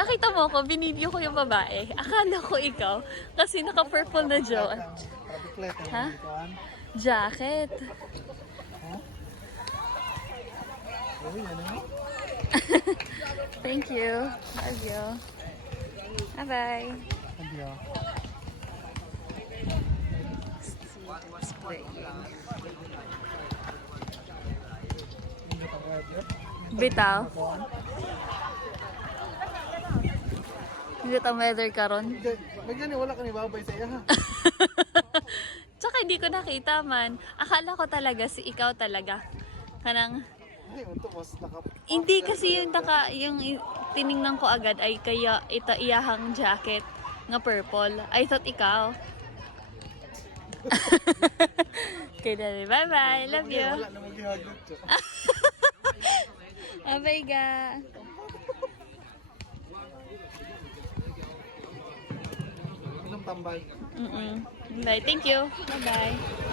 Nakita mo ko, binidyo ko yung babae. Akala ko ikaw. Kasi naka-purple na Ha? Jacket. Thank you. Love you. Bye-bye. Bitaw. Hindi ta weather karon. Bagyan wala ka ni babay sa iya ha. Tsaka hindi ko nakita man. Akala ko talaga si ikaw talaga. Kanang Hindi unto mas hindi kasi yung tiningnan ko agad ay kaya ito iyahang jacket nga purple. I thought ikaw. Okay, dali. Bye-bye. Love you. Wala na mo gihagot to. Bye-bye ga. Ilang tambay. Bye. Thank you. Bye-bye.